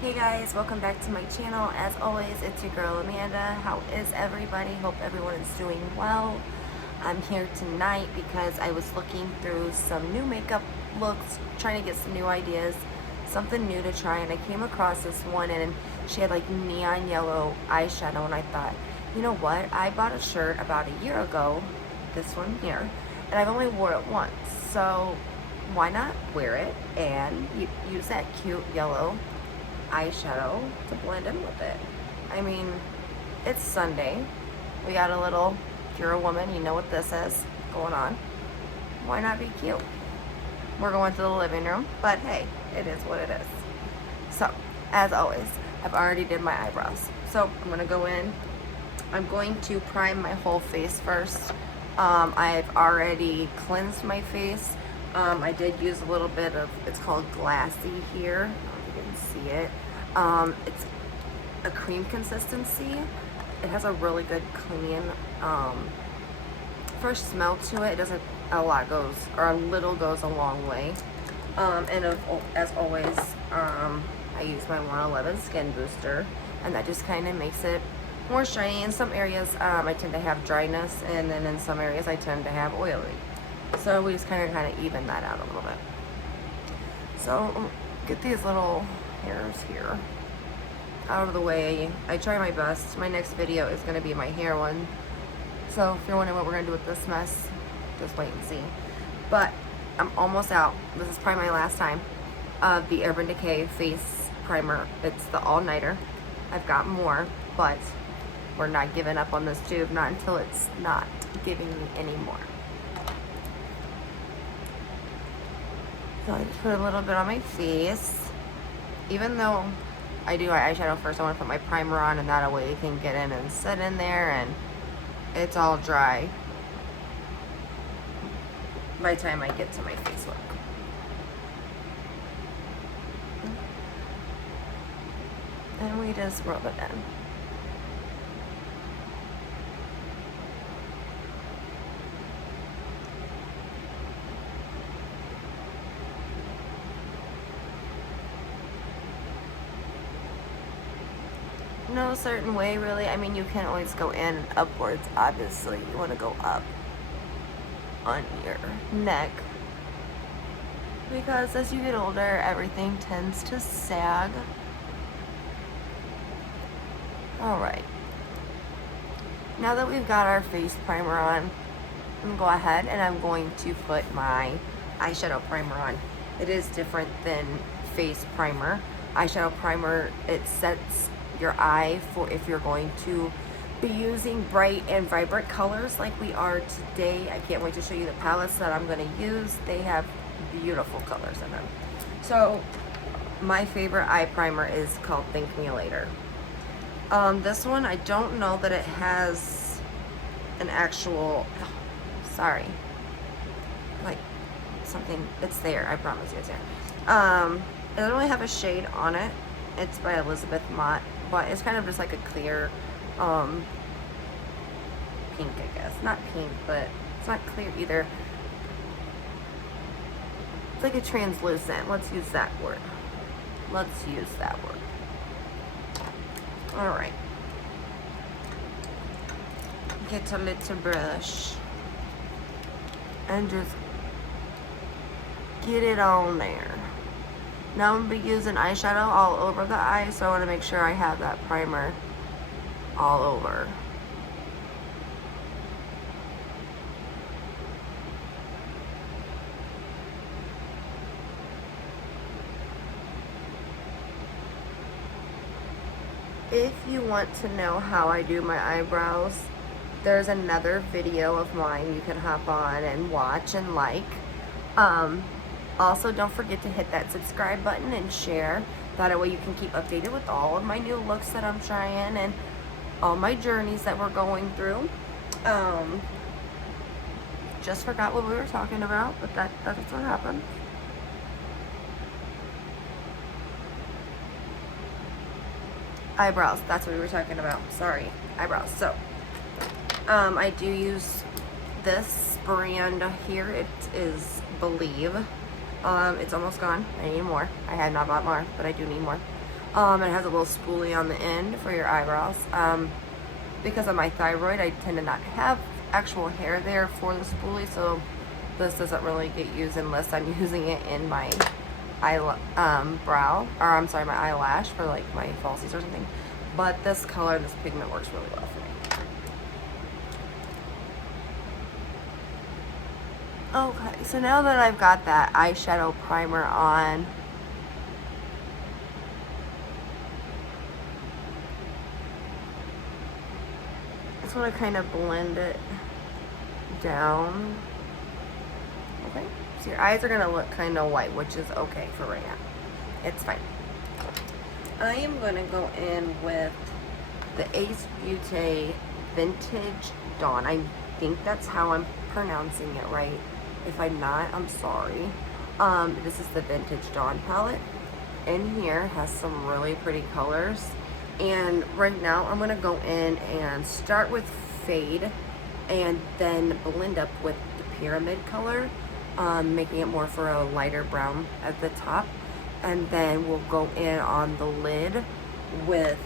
Hey guys, welcome back to my channel. As always, it's your girl Amanda. How is everybody? Hope everyone is doing well. I'm here tonight because I was looking through some new makeup looks, trying to get some new ideas, something new to try, and I came across this one and she had like neon yellow eyeshadow, and I thought, you know what? I bought a shirt about a year ago, this one here, and I've only wore it once, so why not wear it and use that cute yellow eyeshadow to blend in with it. I mean, it's Sunday. We got a little, if you're a woman, you know what this is going on. Why not be cute? We're going to the living room, but hey, it is what it is. So, as always, I've already did my eyebrows. So, I'm going to go in. I'm going to prime my whole face first. I've already cleansed my face. I did use a little bit of, it's called Glassy here. You can see it. It's a cream consistency. It has a really good clean fresh smell to it. It doesn't, a lot goes, or a little goes a long way. As always, I use my 111 Skin Booster, and that just kind of makes it more shiny. In some areas I tend to have dryness, and then in some areas I tend to have oily. So we just kind of even that out a little bit. So get these little hairs here out of the way. I try my best. My next video is going to be my hair one. So if you're wondering what we're going to do with this mess, just wait and see. But I'm almost out. This is probably my last time of the Urban Decay face primer. It's the all-nighter. I've got more, but we're not giving up on this tube, not until it's not giving me any more. So I just put a little bit on my face. Even though I do my eyeshadow first, I want to put my primer on, and that way it can get in and sit in there, and it's all dry by the time I get to my face look. And we just rub it in. No certain way, really. I mean, you can always go in and upwards. Obviously, you want to go up on your neck, because as you get older, everything tends to sag. Alright, now that we've got our face primer on, I'm going to go ahead and I'm going to put my eyeshadow primer on. It is different than face primer. Eyeshadow primer, it sets your eye for if you're going to be using bright and vibrant colors like we are today. I can't wait to show you the palettes that I'm going to use. They have beautiful colors in them. So my favorite eye primer is called Thank Me Later. This one, I don't know that it has an actual, sorry, like something, it's there, I promise you it's there. It doesn't really have a shade on it. It's by Elizabeth Mott, but it's kind of just like a clear pink, I guess. Not pink, but it's not clear either. It's like a translucent. Let's use that word. Let's use that word. Alright. Get a little brush and just get it on there. Now I'm going to be using eyeshadow all over the eye, so I want to make sure I have that primer all over. If you want to know how I do my eyebrows, there's another video of mine you can hop on and watch and like. Also, don't forget to hit that subscribe button and share. That way you can keep updated with all of my new looks that I'm trying and all my journeys that we're going through. Just forgot what we were talking about, but that's what happened. Eyebrows, that's what we were talking about. Sorry, eyebrows. So, I do use this brand here. It is Believe. It's almost gone. I need more. I had not bought more, but I do need more. It has a little spoolie on the end for your eyebrows. Because of my thyroid, I tend to not have actual hair there for the spoolie, so this doesn't really get used unless I'm using it in my brow, or I'm sorry, my eyelash for like my falsies or something. But this color, this pigment works really well for me. Okay, so now that I've got that eyeshadow primer on, I just want to kind of blend it down. Okay, so your eyes are going to look kind of white, which is okay for right now. It's fine. I am going to go in with the Ace Beaute Vintage Dawn. I think that's how I'm pronouncing it right. If I'm not, I'm sorry. This is the Vintage Dawn palette. In here has some really pretty colors. And right now I'm going to go in and start with Fade and then blend up with the Pyramid color, making it more for a lighter brown at the top. And then we'll go in on the lid with,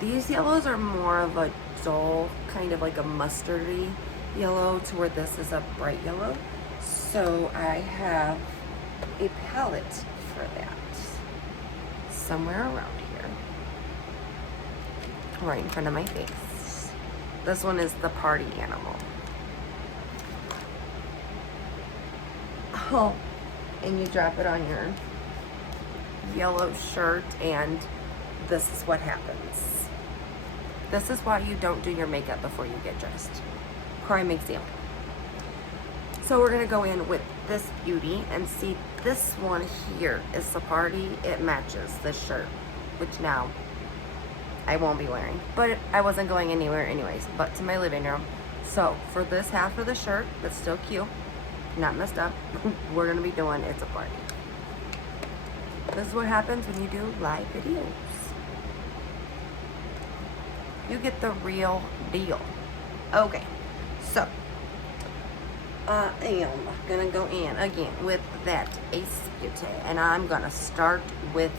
these yellows are more of a dull, kind of like a mustardy yellow, to where this is a bright yellow. So I have a palette for that somewhere around here, right in front of my face. This one is the Party Animal. Oh, and you drop it on your yellow shirt, and this is what happens. This is why you don't do your makeup before you get dressed. Prime example. So we're gonna go in with this beauty, and see, this one here is the Party. It matches this shirt, which now I won't be wearing, but I wasn't going anywhere anyways, but to my living room. So for this half of the shirt, that's still cute, not messed up, we're gonna be doing It's a Party. This is what happens when you do live videos. You get the real deal. Okay, so I am gonna go in again with that Ace Beaute, and I'm gonna start with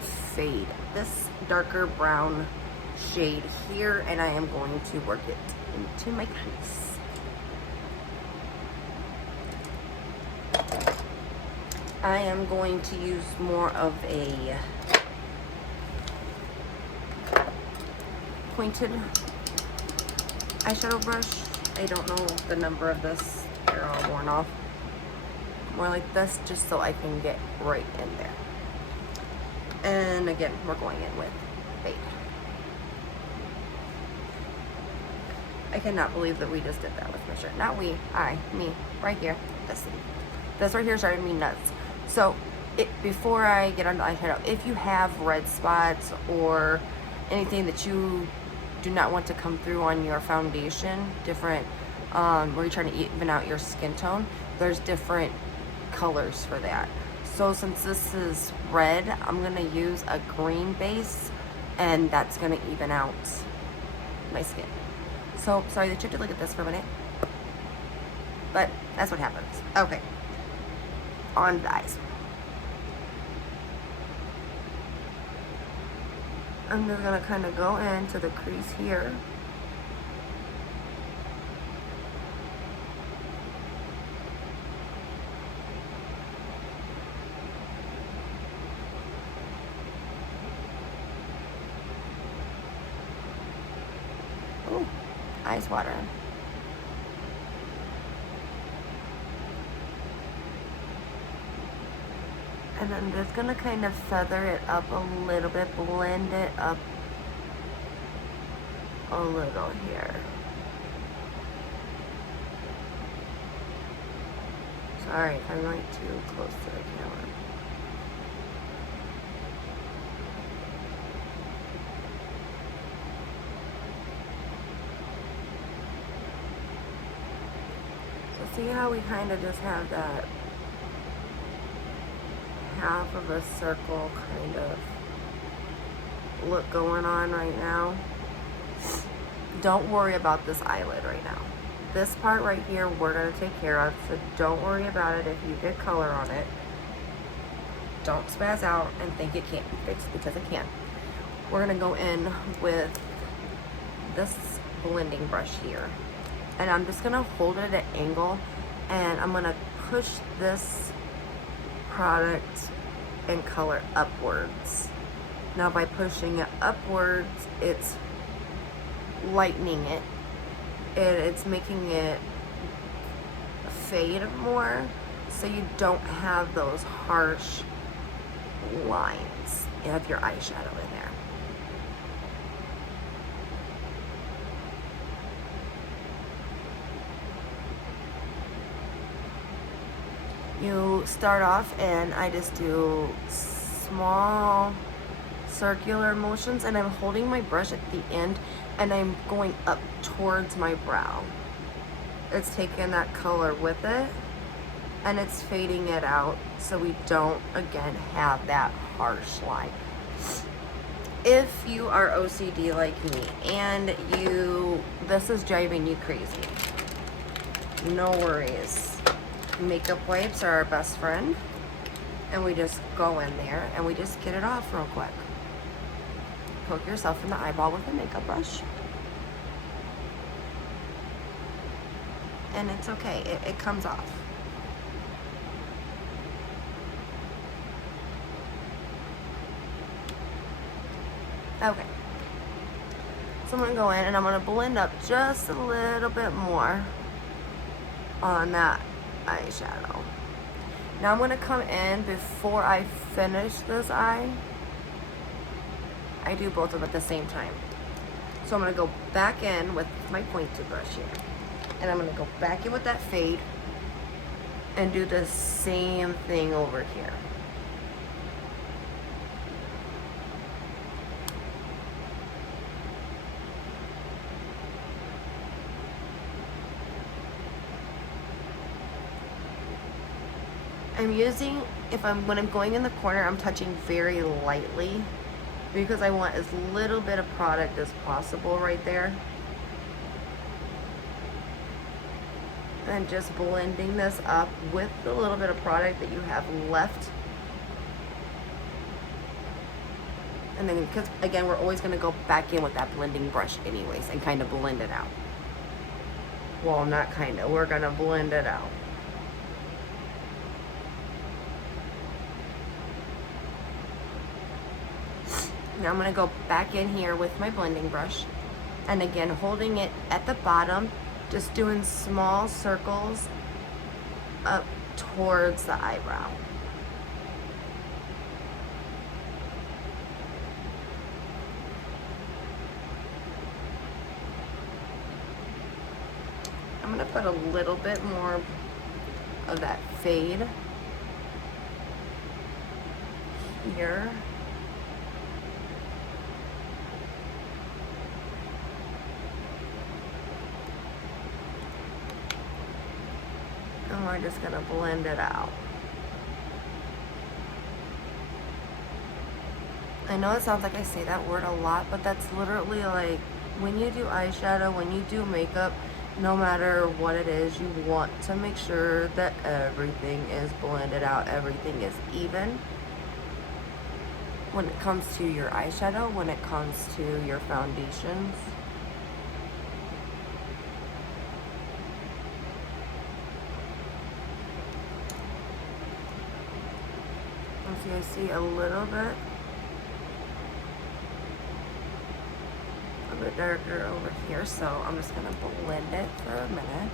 Fade, this darker brown shade here, and I am going to work it into my crease. I am going to use more of a pointed eyeshadow brush. I don't know the number of this, they're all worn off. More like this, just so I can get right in there. And again, we're going in with Fade. I cannot believe that we just did that with my shirt. Not we, me, right here. This right here is driving me nuts. So, before I get on the eyeshadow, if you have red spots or anything that you do not want to come through on your foundation, different, where you're trying to even out your skin tone, there's different colors for that. So since this is red, I'm gonna use a green base, and that's gonna even out my skin. So sorry that you have to look at this for a minute, but that's what happens. Okay, on the eyes. I'm just gonna kind of go into the crease here. Ooh, ice water. And I'm just gonna kind of feather it up a little bit, blend it up a little here. Sorry if I'm like too close to the camera. So see how we kind of just have that half of a circle kind of look going on right now. Don't worry about this eyelid right now. This part right here we're going to take care of, so don't worry about it if you get color on it. don't spaz out and think it can't be fixed, because it can. We're gonna go in with this blending brush here, and I'm just gonna hold it at an angle, and I'm gonna push this product and color upwards. Now by pushing it upwards, it's lightening it, and it's making it fade more, so you don't have those harsh lines of your eyeshadow in there. You start off, and I just do small circular motions, and I'm holding my brush at the end, and I'm going up towards my brow. It's taking that color with it, and it's fading it out, so we don't again have that harsh line. If you are OCD like me and this is driving you crazy, no worries. Makeup wipes are our best friend, and we just go in there and we just get it off real quick. Poke yourself in the eyeball with a makeup brush, and it's okay, it comes off. Okay, so I'm gonna go in and I'm gonna blend up just a little bit more on that eyeshadow. Now I'm gonna come in before I finish this eye. I do both of them at the same time. So I'm gonna go back in with my pointed brush here, and I'm gonna go back in with that fade and do the same thing over here. I'm using, when I'm going in the corner, I'm touching very lightly, because I want as little bit of product as possible right there. And just blending this up with the little bit of product that you have left. And then, because again, we're always gonna go back in with that blending brush anyways and kind of blend it out. Well, not kind of, we're gonna blend it out. Now I'm going to go back in here with my blending brush, and again holding it at the bottom, just doing small circles up towards the eyebrow. I'm going to put a little bit more of that fade here. And we're just gonna blend it out. I know it sounds like I say that word a lot, but that's literally like when you do eyeshadow, when you do makeup, no matter what it is, you want to make sure that everything is blended out, everything is even. When it comes to your eyeshadow, when it comes to your foundations. I see a little bit darker over here, so I'm just gonna blend it for a minute.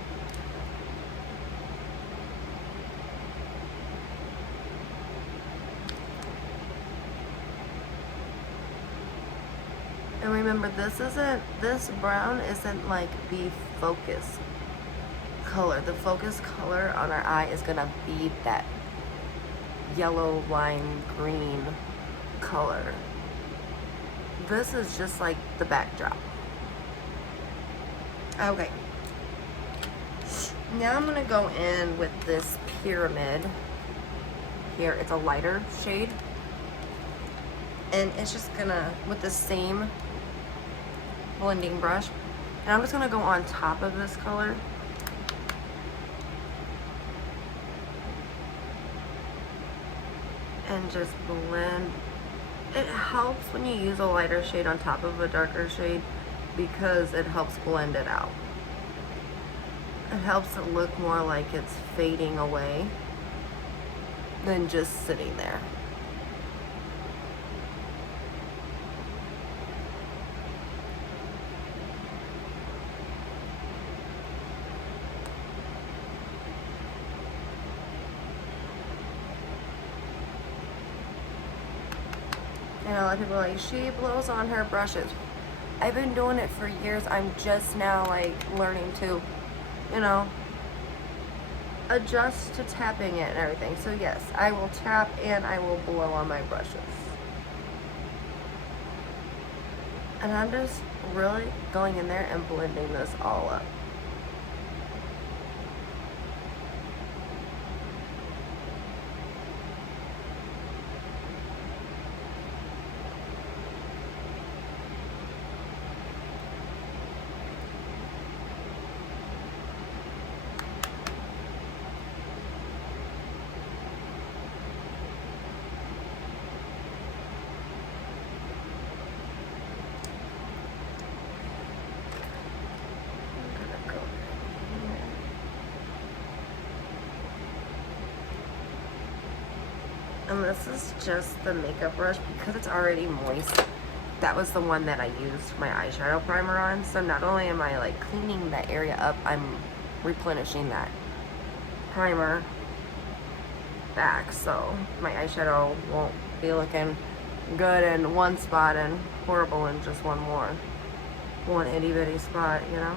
And remember, this brown isn't like the focus color. The focus color on our eye is gonna be that yellow lime green color. This is just like the backdrop. Okay. Now I'm gonna go in with this pyramid here. It's a lighter shade, and it's just gonna, with the same blending brush, and I'm just gonna go on top of this color. and just blend. It helps when you use a lighter shade on top of a darker shade because it helps blend it out. It helps it look more like it's fading away than just sitting there. And a lot of people are like, she blows on her brushes. I've been doing it for years. I'm just now like learning to, you know, adjust to tapping it and everything. So yes, I will tap and I will blow on my brushes. And I'm just really going in there and blending this all up. And this is just the makeup brush because it's already moist. That was the one that I used my eyeshadow primer on. So not only am I like cleaning that area up, I'm replenishing that primer back. So my eyeshadow won't be looking good in one spot and horrible in just one itty bitty spot, you know?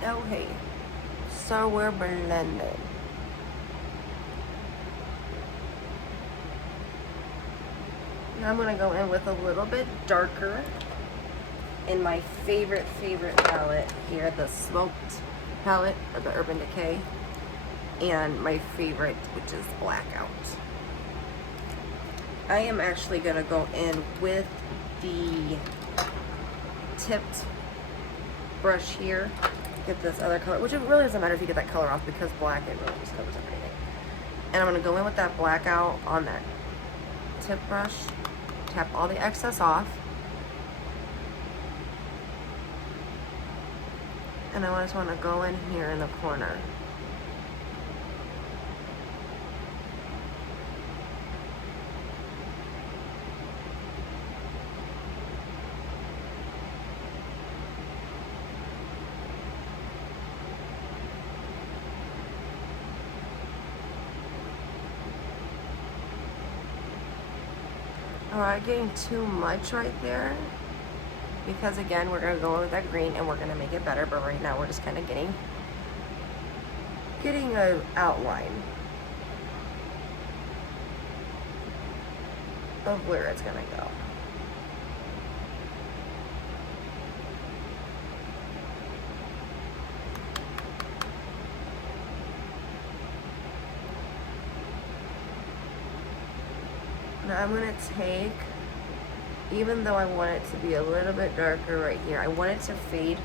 Okay, so we're blending. Now I'm going to go in with a little bit darker in my favorite palette here, the smoked palette of the Urban Decay, and my favorite, which is Blackout. I am actually going to go in with the tipped brush here. Get this other color, which it really doesn't matter if you get that color off because black, it really just covers everything. And I'm going to go in with that Blackout on that tip brush, tap all the excess off, and I just want to go in here in the corner. We're not getting too much right there because again we're going to go in with that green and we're going to make it better, but right now we're just kind of getting an outline of where it's going to go. Now I'm going to take, even though I want it to be a little bit darker right here, I want it to fade,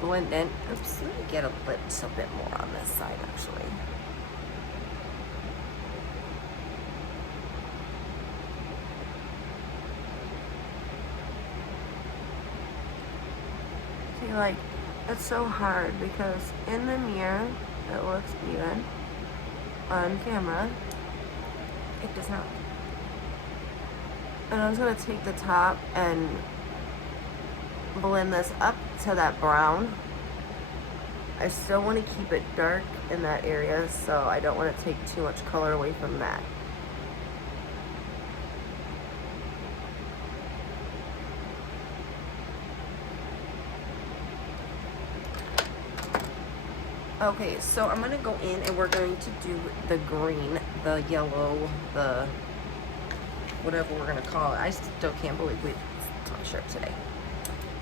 blend in. Oops, let me get a little bit more on this side actually. See, like, it's so hard because in the mirror it looks even. On camera, it does not. And I'm just going to take the top and blend this up to that brown. I still want to keep it dark in that area, so I don't want to take too much color away from that. Okay, so I'm going to go in and we're going to do the green, the yellow, the whatever we're going to call it. I still can't believe we it's on shirt today.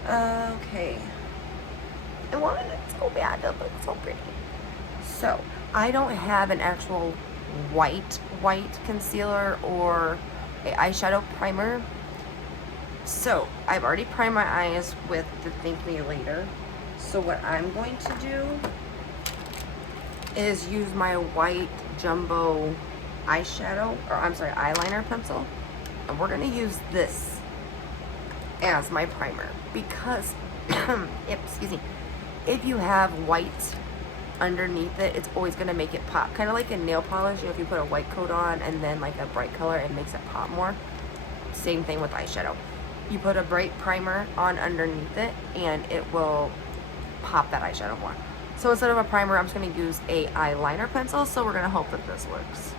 Okay. I wanted it so bad to look so pretty. So, I don't have an actual white concealer or a eyeshadow primer. So, I've already primed my eyes with the Think Me Later So what I'm going to do is use my white jumbo eyeshadow, or I'm sorry, eyeliner pencil. And we're gonna use this as my primer because, excuse me, if you have white underneath it, it's always gonna make it pop. Kind of like in nail polish, if you put a white coat on and then like a bright color, it makes it pop more. Same thing with eyeshadow. You put a bright primer on underneath it and it will pop that eyeshadow more. So instead of a primer, I'm just gonna use a eyeliner pencil, so we're gonna hope that this works.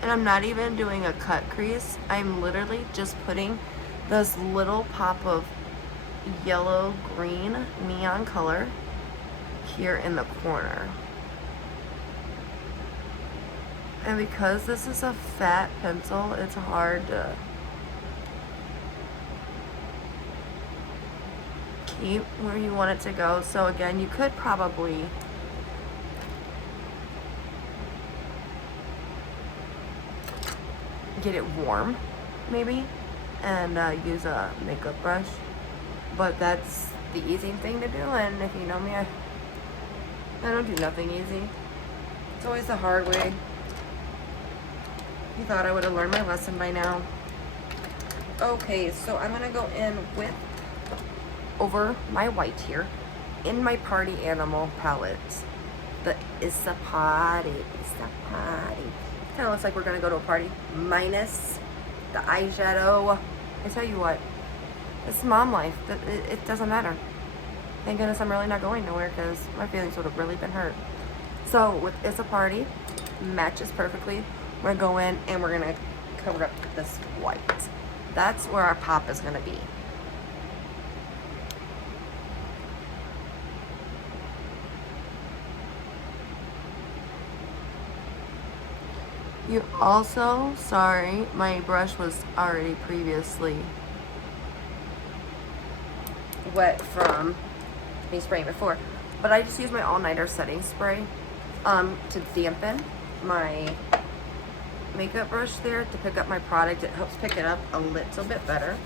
And I'm not even doing a cut crease. I'm literally just putting this little pop of yellow green neon color here in the corner. And because this is a fat pencil, it's hard to keep where you want it to go. So again, you could probably get it warm, maybe, and use a makeup brush. But that's the easy thing to do, and if you know me, I don't do nothing easy. It's always the hard way. You thought I would have learned my lesson by now. Okay, so I'm gonna go in with, over my white here, in my Party Animal palette, the Issa Party. Kind of looks like we're gonna go to a party, minus the eyeshadow. I tell you what, it's mom life. It doesn't matter. Thank goodness I'm really not going nowhere because my feelings would have really been hurt. So with Issa Party, matches perfectly. We're gonna go in and we're gonna cover up this white. That's where our pop is gonna be. You also, sorry, my brush was already previously wet from me spraying before, but I just use my all-nighter setting spray to dampen my makeup brush there to pick up my product. It helps pick it up a little bit better.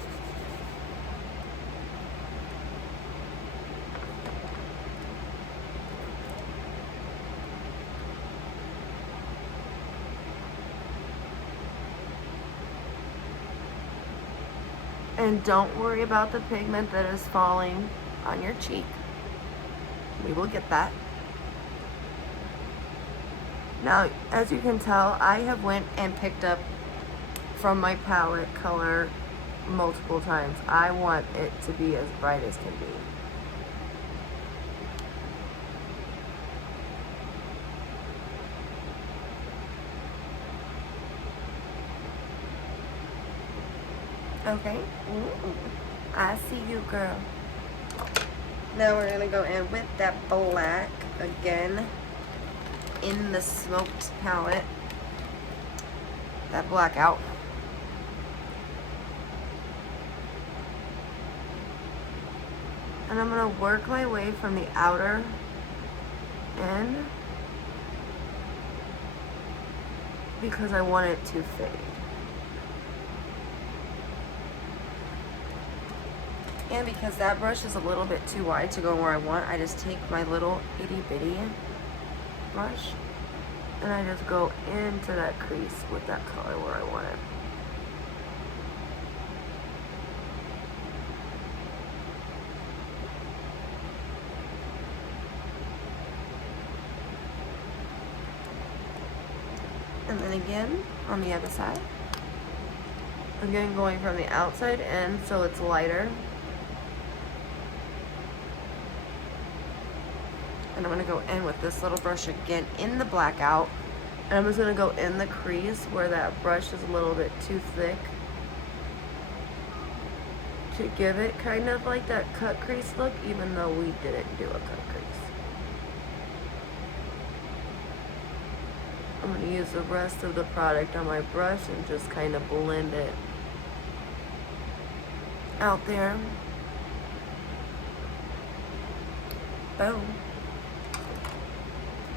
And don't worry about the pigment that is falling on your cheek. We will get that. Now, as you can tell, I have went and picked up from my palette color multiple times. I want it to be as bright as can be. Okay, I see you, girl. Now we're gonna go in with that black again in the smoked palette. That black out. And I'm gonna work my way from the outer end because I want it to fade. And because that brush is a little bit too wide to go where I want, I just take my little itty bitty brush and I just go into that crease with that color where I want it. And then again on the other side. Again, going from the outside in so it's lighter. And I'm going to go in with this little brush again in the blackout. And I'm just going to go in the crease where that brush is a little bit too thick to give it kind of like that cut crease look, even though we didn't do a cut crease. I'm going to use the rest of the product on my brush and just kind of blend it out there.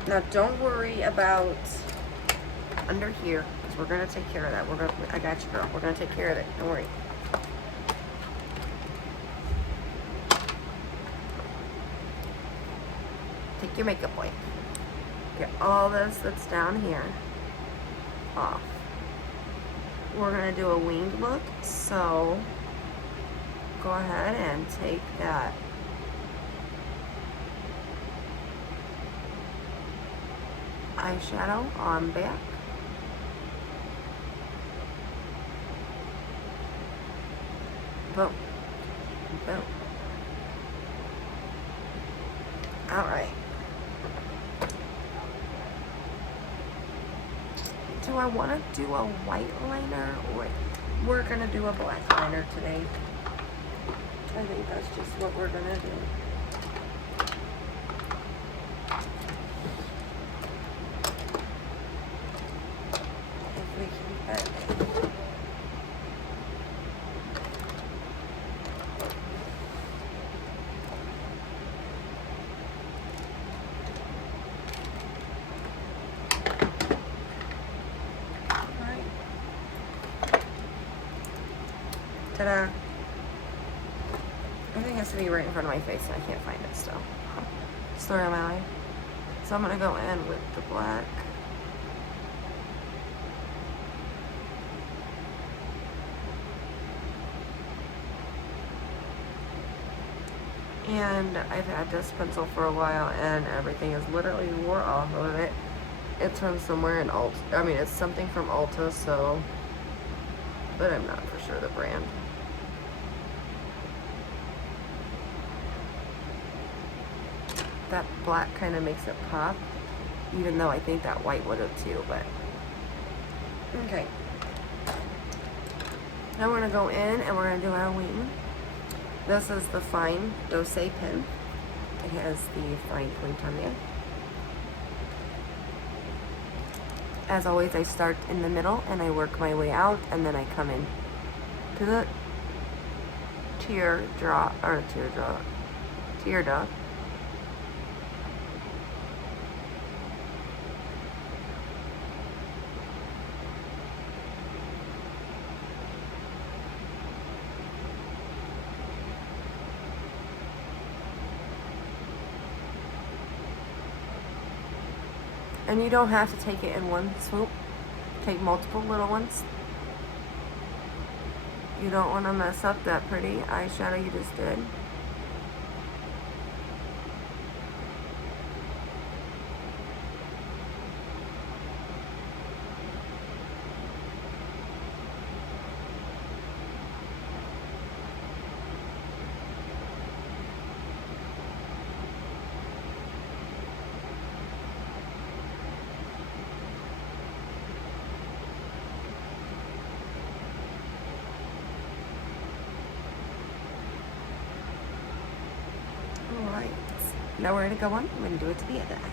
Now don't worry about under here, because we're gonna take care of that. I got you, girl. We're gonna take care of it. Don't worry. Take your makeup wipe. Get all this that's down here off. We're gonna do a winged look, so go ahead and take that eyeshadow on back. Boom. Boom. Alright. Do I want to do a white liner, or we're going to do a black liner today? I think that's just what we're going to do. If we can fit. Ta-da. Everything has to be right in front of my face and I can't find it still. Story of my life. So I'm going to go in with the black. And I've had this pencil for a while and everything is literally wore off of it. It's from somewhere in Ulta. I mean, it's something from Ulta, so, but I'm not for sure the brand. That black kind of makes it pop, even though I think that white would have too, but okay. Now we're gonna go in and we're gonna do our wing. This is the fine doucce pen. It has the fine point on there. As always, I start in the middle and I work my way out, and then I come in to the teardrop. And you don't have to take it in one swoop. Take multiple little ones. You don't want to mess up that pretty eyeshadow you just did. Alright, now we're going to go on. I'm going to do it to the other eye.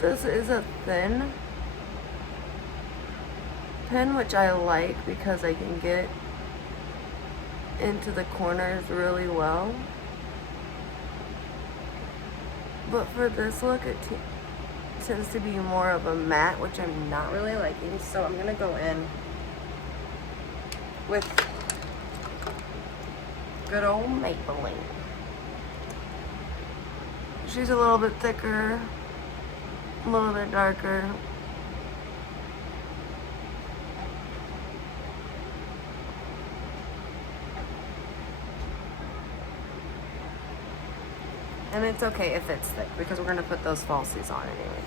This is a thin pen, which I like because I can get into the corners really well. But for this look, it tends to be more of a matte, which I'm not really liking. So I'm gonna go in with good old Maybelline. She's a little bit thicker, a little bit darker. And it's okay if it's thick, because we're going to put those falsies on anyways.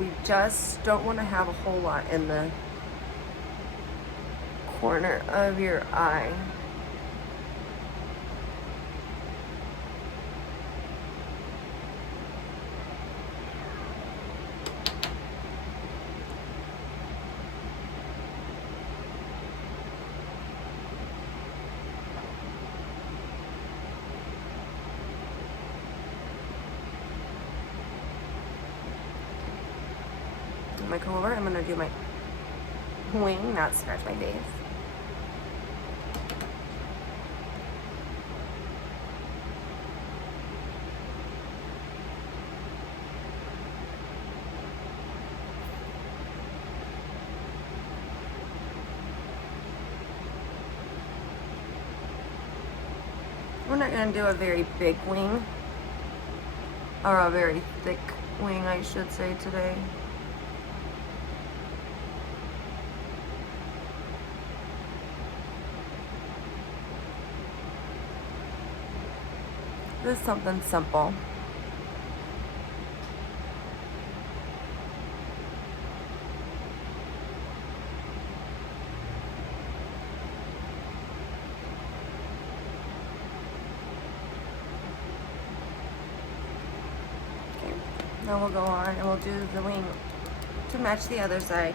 We just don't want to have a whole lot in the corner of your eye. my comb over. I'm gonna do my wing, not scratch my face. We're not going to do a very big wing, or a very thick wing, I should say, today. This is something simple. Now we'll go on and we'll do the wing to match the other side.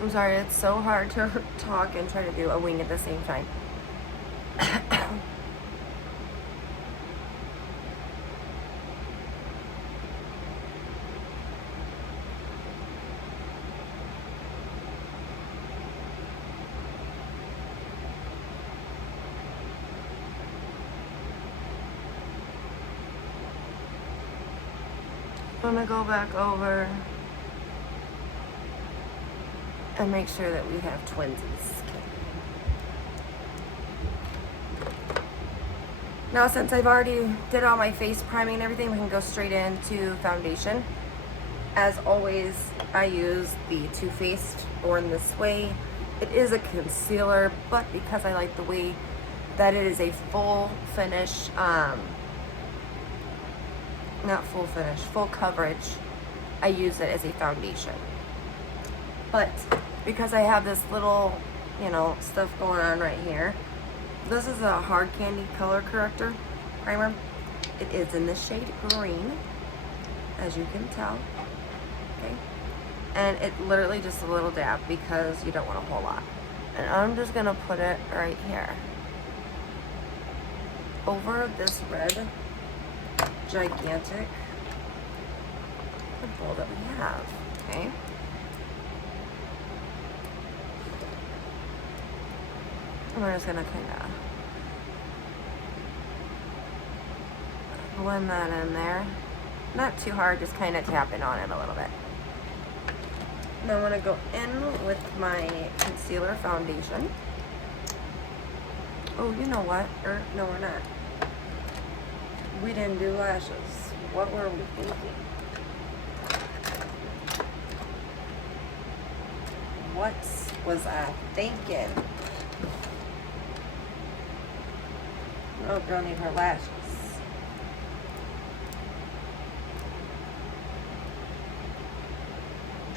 I'm sorry, it's so hard to talk and try to do a wing at the same time. I'm gonna go back over and make sure that we have twinsies. Now, since I've already did all my face priming and everything, we can go straight into foundation. As always, I use the Too Faced Born This Way. It is a concealer, but because I like the way that it is a full finish, not full finish, full coverage, I use it as a foundation. But because I have this little, you know, stuff going on right here, this is a hard candy color corrector primer. It is in the shade green, as you can tell. Okay, and it literally just a little dab because you don't want a whole lot. And I'm just gonna put it right here over this red gigantic pimple that we have. Okay. And we're just gonna kind of blend that in there. Not too hard, just kind of tapping on it a little bit. Now I'm gonna go in with my concealer foundation. Oh, you know what? No, we're not. We didn't do lashes. What were we thinking? What was I thinking? Oh, girl need her lashes.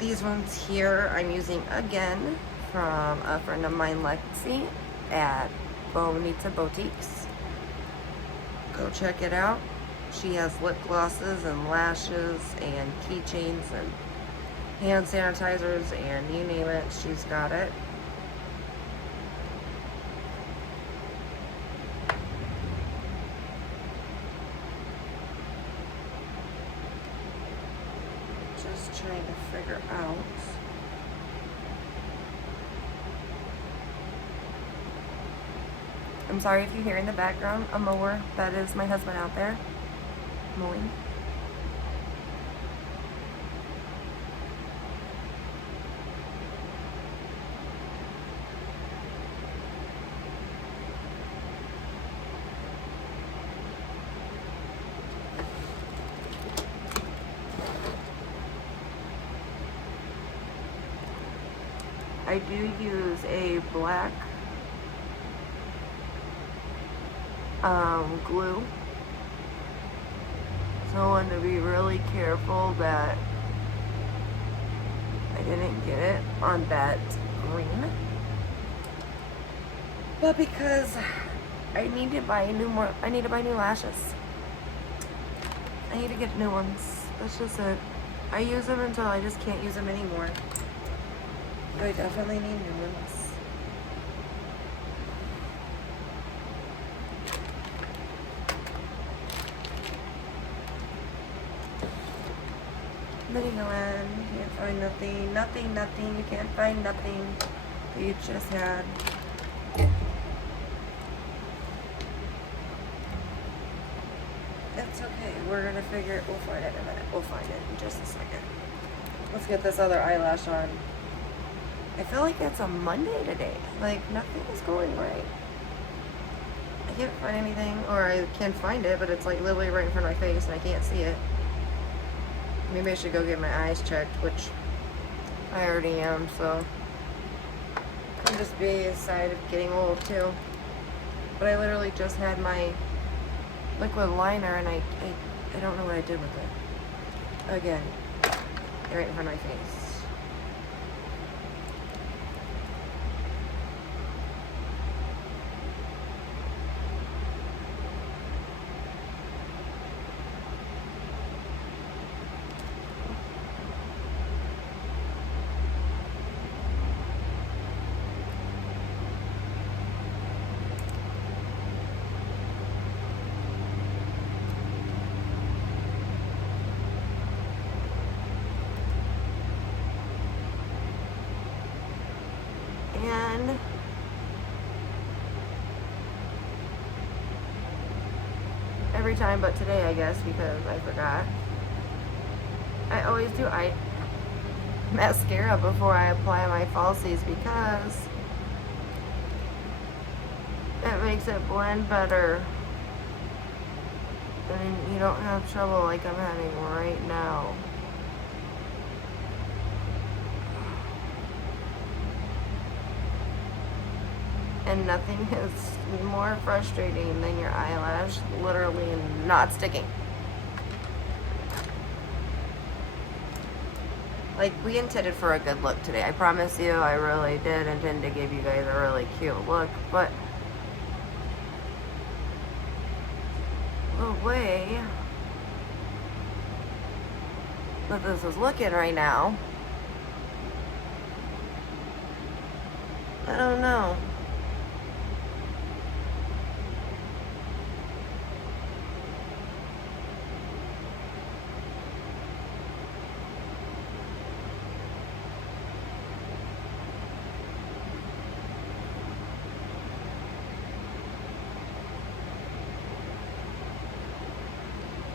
These ones here I'm using again from a friend of mine, Lexi, at Bonita Boutiques. Go check it out. She has lip glosses and lashes and keychains and hand sanitizers and you name it, she's got it. Just trying to figure out I'm sorry if you hear in the background a mower. That is my husband out there mowing. I do use a black glue. So I wanted to be really careful that I didn't get it on that green. But because I need to buy new lashes. I need to get new ones. That's just it. I use them until I just can't use them anymore. But I definitely need new ones. Letting go in. You can't find nothing. Nothing. You can't find nothing that you just had. That's okay. We're gonna figure it. We'll find it in a minute. We'll find it in just a second. Let's get this other eyelash on. I feel like it's a Monday today. Like, nothing is going right. I can't find anything, or I can find it, but it's like literally right in front of my face and I can't see it. Maybe I should go get my eyes checked, which I already am, so. Could just be a side of getting old too. But I literally just had my liquid liner and I don't know what I did with it. Again, right in front of my face. And every time but today, I guess, because I forgot. I always do mascara before I apply my falsies because it makes it blend better. And you don't have trouble like I'm having right now. And nothing is more frustrating than your eyelash literally not sticking. Like, we intended for a good look today. I promise you, I really did intend to give you guys a really cute look, but the way that this is looking right now, I don't know.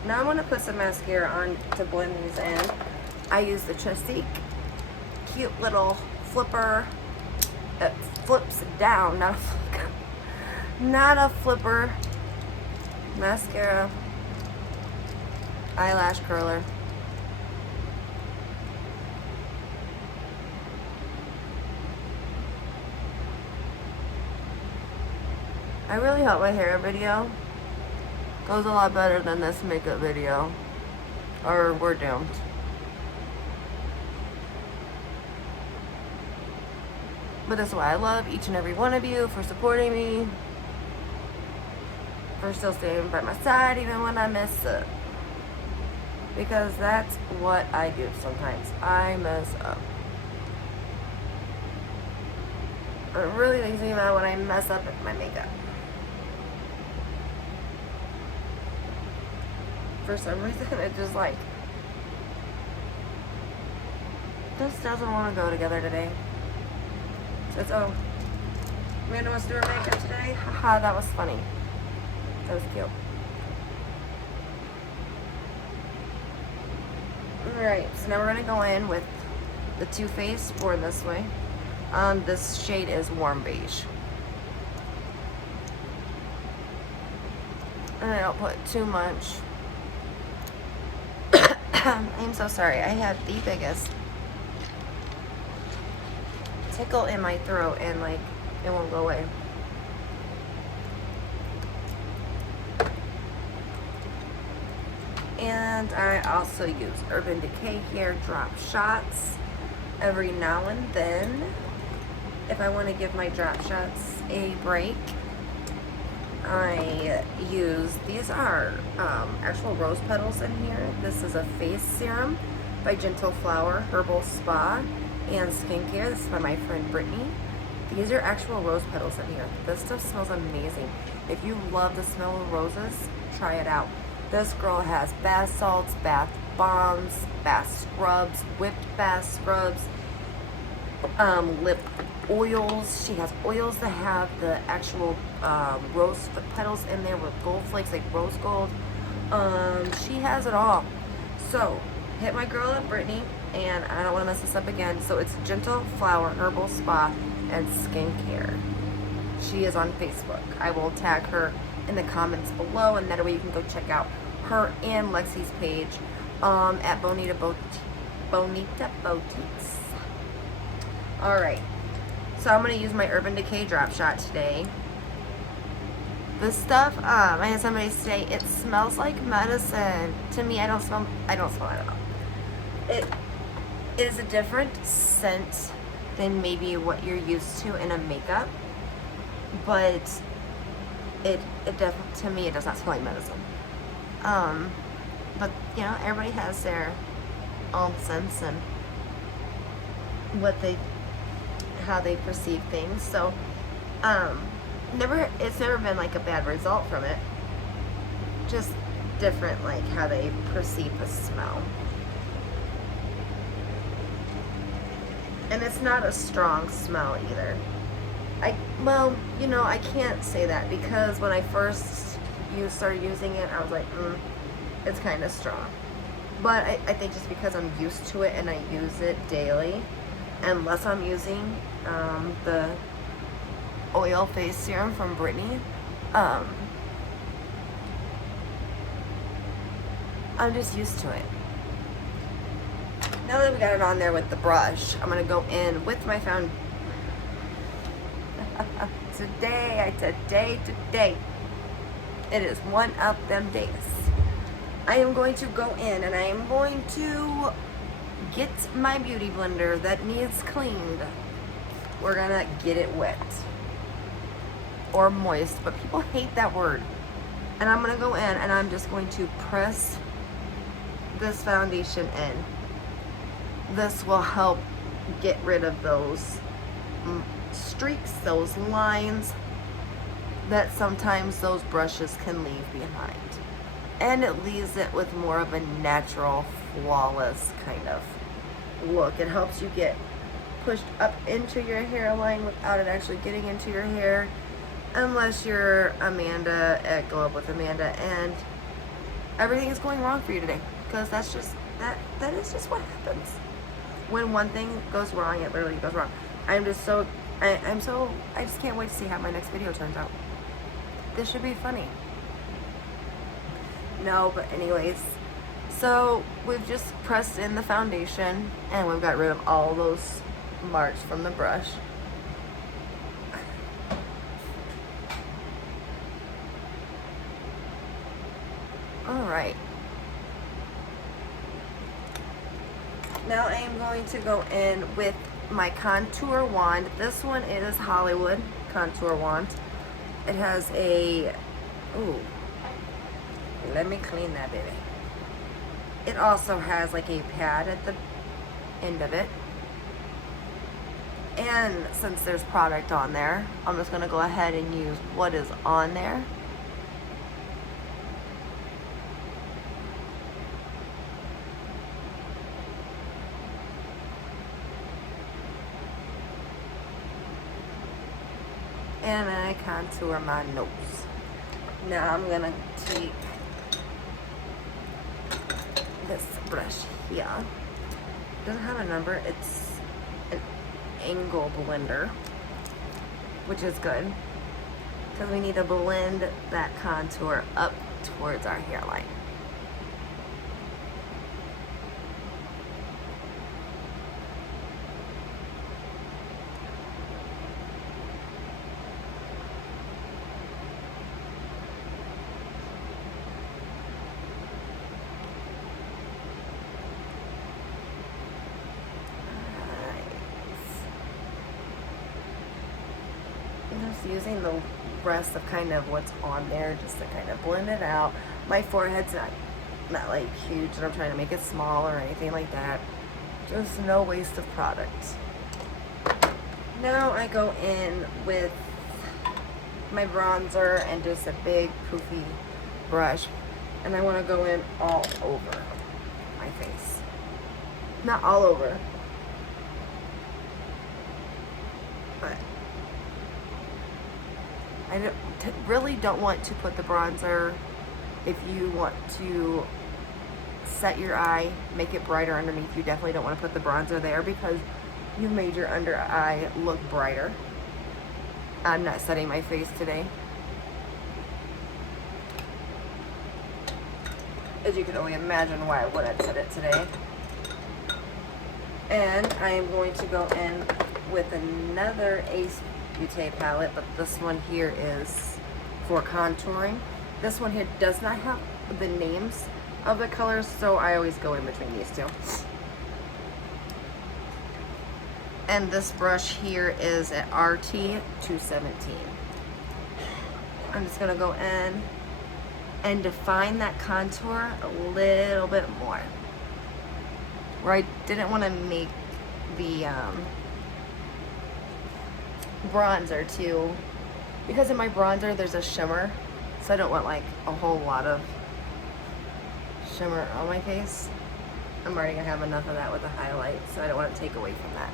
Now I'm going to put some mascara on to blend these in. I use the Chesapeake cute little flipper that flips down, not a flipper mascara eyelash curler. I really hope my hair video goes a lot better than this makeup video, or we're doomed. But that's why I love each and every one of you for supporting me, for still staying by my side even when I mess up. Because that's what I do sometimes. I mess up. It really makes me mad when I mess up at my makeup. For some reason, it just like, this doesn't want to go together today. Says, oh, Amanda wants to do her makeup today? Haha, that was funny. That was cute. Alright, so now we're going to go in with the Too Faced for this way. This shade is warm beige. And I don't put too much. I'm so sorry. I have the biggest tickle in my throat and like it won't go away. And I also use Urban Decay hair drop shots every now and then if I want to give my drop shots a break. I use, these are actual rose petals in here. This is a face serum by Gentle Flower Herbal Spa and Skincare. This is by my friend Brittany. These are actual rose petals in here. This stuff smells amazing. If you love the smell of roses, try it out. This girl has bath salts, bath bombs, bath scrubs, whipped bath scrubs, lip oils. She has oils that have the actual rose petals in there with gold flakes, like rose gold. She has it all. So hit my girl up, Brittany, and I don't want to mess this up again. So it's Gentle Flower Herbal Spa and Skincare. She is on Facebook. I will tag her in the comments below, and that way you can go check out her and Lexi's page at Bonita Boutiques. Alright, so I'm going to use my Urban Decay drop shot today. This stuff, I had somebody say it smells like medicine. To me, I don't smell it at all. It is a different scent than maybe what you're used to in a makeup, but it definitely, to me, it does not smell like medicine. But you know, everybody has their own sense and how they perceive things. So, it's never been like a bad result from it. Just different, like how they perceive the smell. And it's not a strong smell either. Well, you know, I can't say that because when I first started using it, I was like, it's kind of strong. But I think just because I'm used to it and I use it daily, unless I'm using the oil face serum from Brittany, I'm just used to it. Now that we got it on there with the brush, I'm going to go in with my foundation. Today. It is one of them days. I am going to go in and I am going to get my beauty blender that needs cleaned. We're gonna get it wet or moist, but people hate that word. And I'm gonna go in and I'm just going to press this foundation in. This will help get rid of those streaks, those lines that sometimes those brushes can leave behind. And it leaves it with more of a natural, flawless kind of look. It helps you get pushed up into your hairline without it actually getting into your hair, unless you're Amanda at Glow Up with Amanda and everything is going wrong for you today, because that's just that is just what happens when one thing goes wrong. It literally goes wrong. I just can't wait to see how my next video turns out. This should be funny. No, but anyways, so we've just pressed in the foundation and we've got rid of all those marks from the brush. Alright. Now I am going to go in with my contour wand. This one is Hollywood contour wand. It has a, let me clean that baby. It also has like a pad at the end of it. And since there's product on there, I'm just going to go ahead and use what is on there. And I contour my nose. Now I'm going to take this brush here. It doesn't have a number. It's an angle blender, which is good because we need to blend that contour up towards our hairline. using the rest of kind of what's on there just to kind of blend it out. My forehead's not like huge, and I'm trying to make it small or anything like that. Just no waste of product. Now I go in with my bronzer and just a big poofy brush, and I want to go in all over my face. Not all over, but I really don't want to put the bronzer. If you want to set your eye, make it brighter underneath, you definitely don't want to put the bronzer there because you made your under eye look brighter. I'm not setting my face today. As you can only imagine why I wouldn't set it today. And I am going to go in with another Ace Beaute palette, but this one here is for contouring. This one here does not have the names of the colors, so I always go in between these two. And this brush here is an RT217. I'm just gonna go in and define that contour a little bit more. Where I didn't want to make the bronzer too, because in my bronzer there's a shimmer, so I don't want like a whole lot of shimmer on my face. I'm already gonna have enough of that with the highlight, so I don't want to take away from that.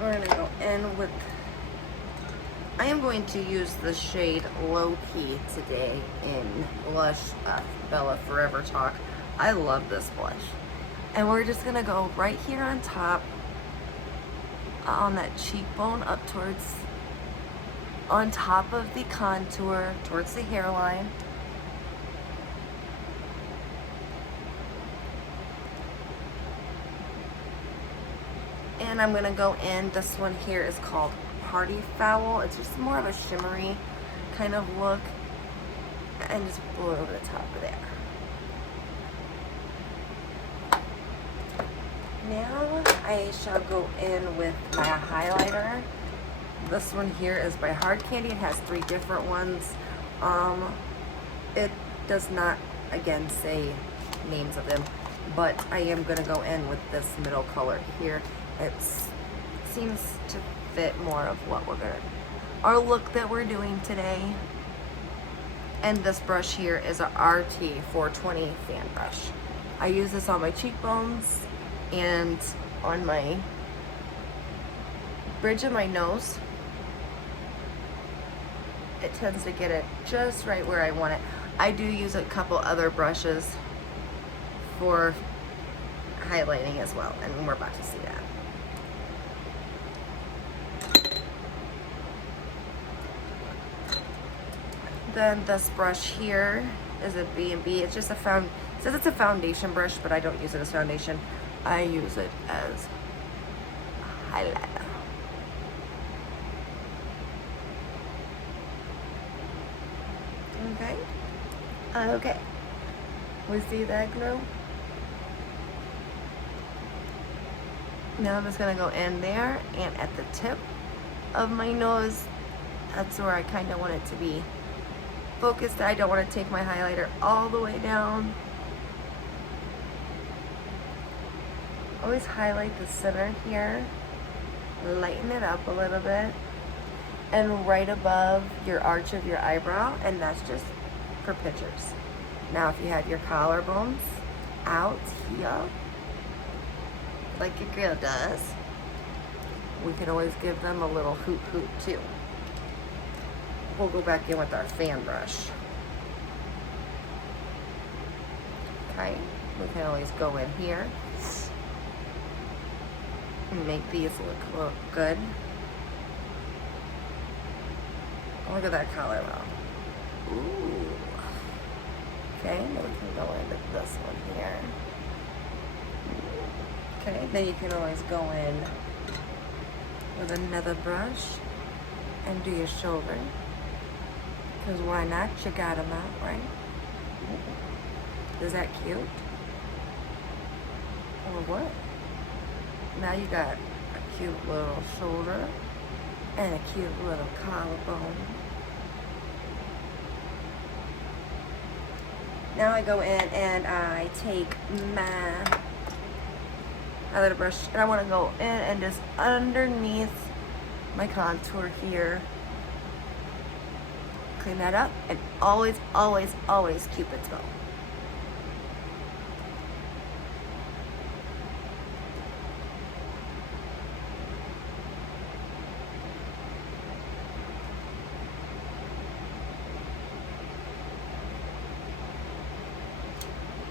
We're gonna go in with, I am going to use the shade Low Key today in Blush Bella Forever Talk. I love this blush. And we're just gonna go right here on top, on that cheekbone up towards, on top of the contour, towards the hairline. And I'm gonna go in, this one here is called Party Fowl. It's just more of a shimmery kind of look, and just blow it over the top of there. Now I shall go in with my highlighter. This one here is by Hard Candy. It has 3 different ones. It does not, again, say names of them, but I am gonna go in with this middle color here. It seems to fit more of what we're gonna, our look that we're doing today. And this brush here is a RT420 fan brush. I use this on my cheekbones and on my bridge of my nose. It tends to get it just right where I want it. I do use a couple other brushes for highlighting as well, and we're about to see that. Then this brush here is a B&B. It's just a it says it's a foundation brush, but I don't use it as foundation. I use it as highlighter. Okay. Okay. We see that glow? Now I'm just gonna go in there and at the tip of my nose. That's where I kind of want it to be focused. I don't want to take my highlighter all the way down. Always highlight the center here, lighten it up a little bit, and right above your arch of your eyebrow, and that's just for pictures. Now if you have your collarbones out here, like your girl does, we can always give them a little hoot hoot too. We'll go back in with our fan brush. Okay, we can always go in here and make these look good. Look at that collarbone. Ooh. Okay, then we can go into this one here. Okay, then you can always go in with another brush and do your shoulder. Because why not? You got them out, right? Is that cute? Or what? Now you got a cute little shoulder and a cute little collarbone. Now I go in and I take my highlighter brush and I want to go in and just underneath my contour here, clean that up, and always, always, always Cupid's bow.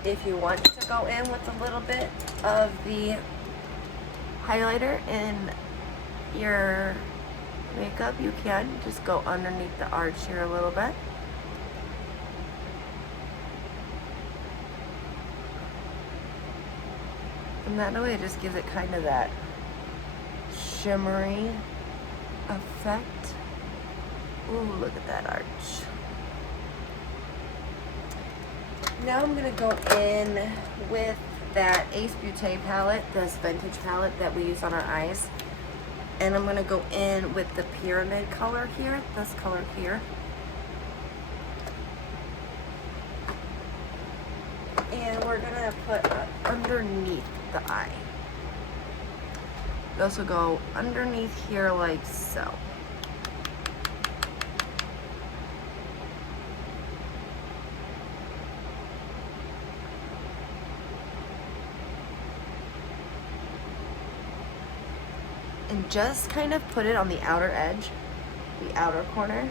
If you want to go in with a little bit of the highlighter in your makeup, you can just go underneath the arch here a little bit. And that way it just gives it kind of that shimmery effect. Ooh, look at that arch. Now I'm going to go in with that Ace Beaute palette, this vintage palette that we use on our eyes. And I'm going to go in with the pyramid color here, this color here. And we're going to put underneath the eye. This will go underneath here like so. And just kind of put it on the outer edge, the outer corner,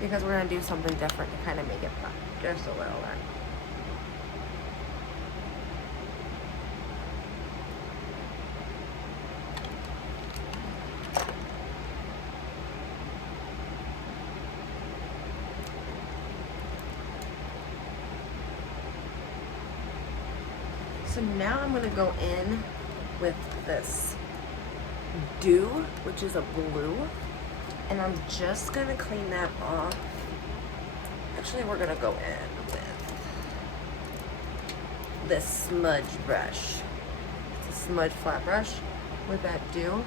because we're going to do something different to kind of make it pop just a little bit. So now I'm going to go in with this Dew, which is a blue, and I'm just gonna clean that off. Actually, we're gonna go in with this smudge brush. It's a smudge flat brush with that Dew.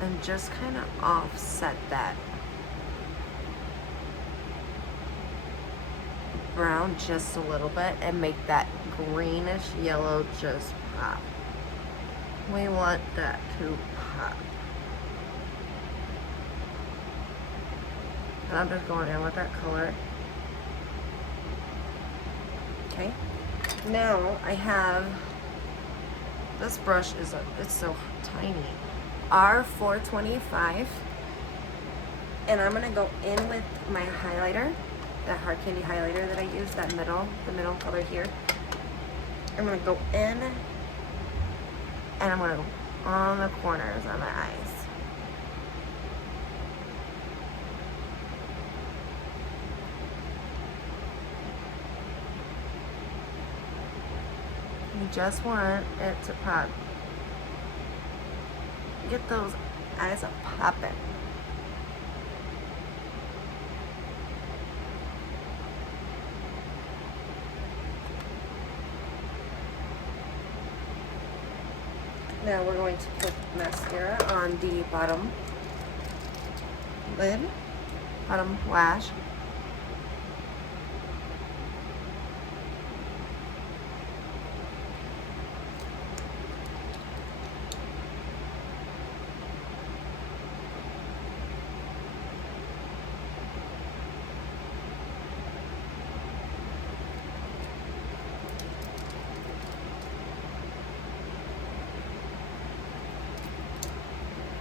And just kind of offset that brown just a little bit and make that greenish yellow just pop. We want that to pop. And I'm just going in with that color. Okay. Now I have, this brush it's so tiny. R425. And I'm gonna go in with my highlighter, that hard candy highlighter that I use, the middle color here. I'm gonna go in and I'm gonna go on the corners of my eyes. You just want it to pop. Get those eyes up popping. Now we're going to put mascara on the bottom lid, bottom lash.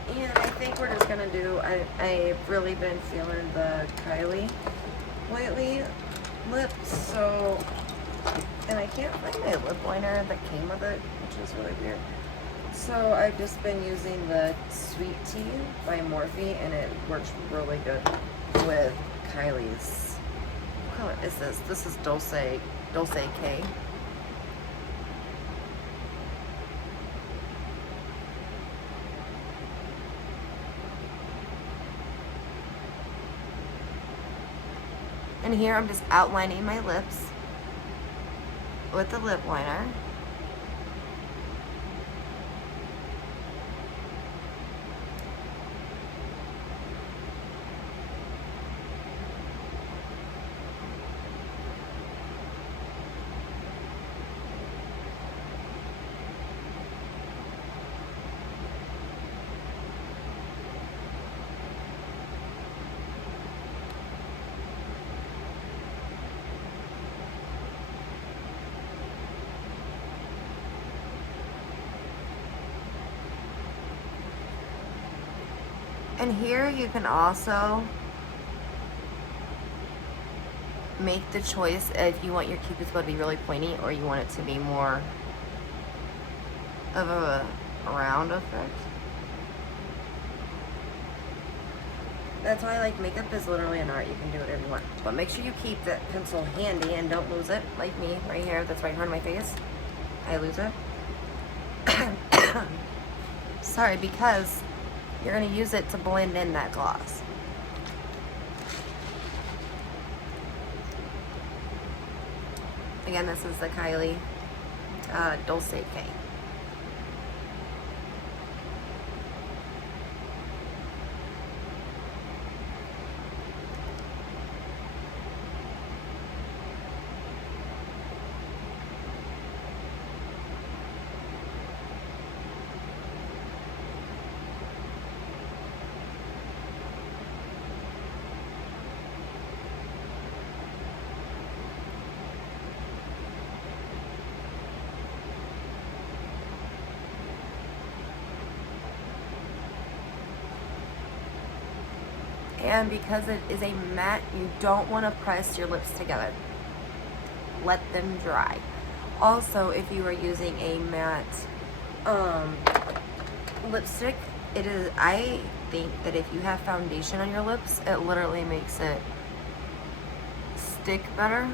And I think we're just gonna do, I've really been feeling the Kylee lately lip, so, and I can't find my lip liner that came with it, which is really weird. So I've just been using the Sweet Tea by Morphy, and it works really good with Kylie's. What color is this? This is Dolce K. And here I'm just outlining my lips with the lip liner. And here you can also make the choice if you want your cupid's bow to be really pointy or you want it to be more of a round effect. That's why I like makeup is literally an art. You can do whatever you want. But make sure you keep that pencil handy and don't lose it, like me right here. That's right in front of my face. I lose it. Sorry, because you're going to use it to blend in that gloss. Again, this is the Kylee Dolce. And because it is a matte, you don't want to press your lips together. Let them dry. Also, if you are using a matte lipstick, I think that if you have foundation on your lips, it literally makes it stick better.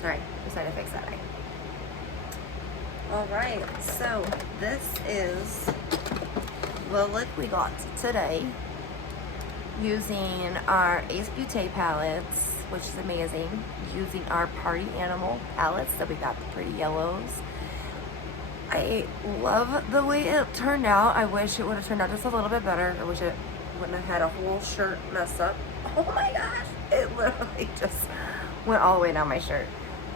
Sorry, decided to fix that eye. Alright, so this is the look we got today using our Ace Beaute palettes, which is amazing, using our Party Animal palettes that we got, the pretty yellows. I love the way it turned out. I wish it would have turned out just a little bit better. I wish it wouldn't have had a whole shirt mess up. Oh my gosh, it literally just went all the way down my shirt.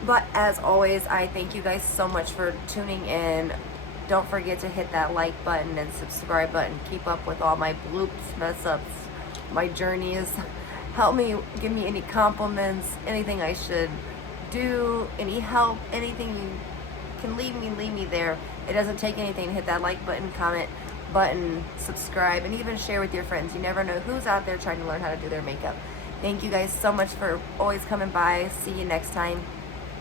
But as always, I thank you guys so much for tuning in. Don't forget to hit that like button and subscribe button. Keep up with all my bloops, mess ups, my journeys. Help me, give me any compliments, anything I should do, any help, anything you can leave me there. It doesn't take anything to hit that like button, comment button, subscribe, and even share with your friends. You never know who's out there trying to learn how to do their makeup. Thank you guys so much for always coming by. See you next time.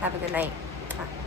Have a good night. Bye.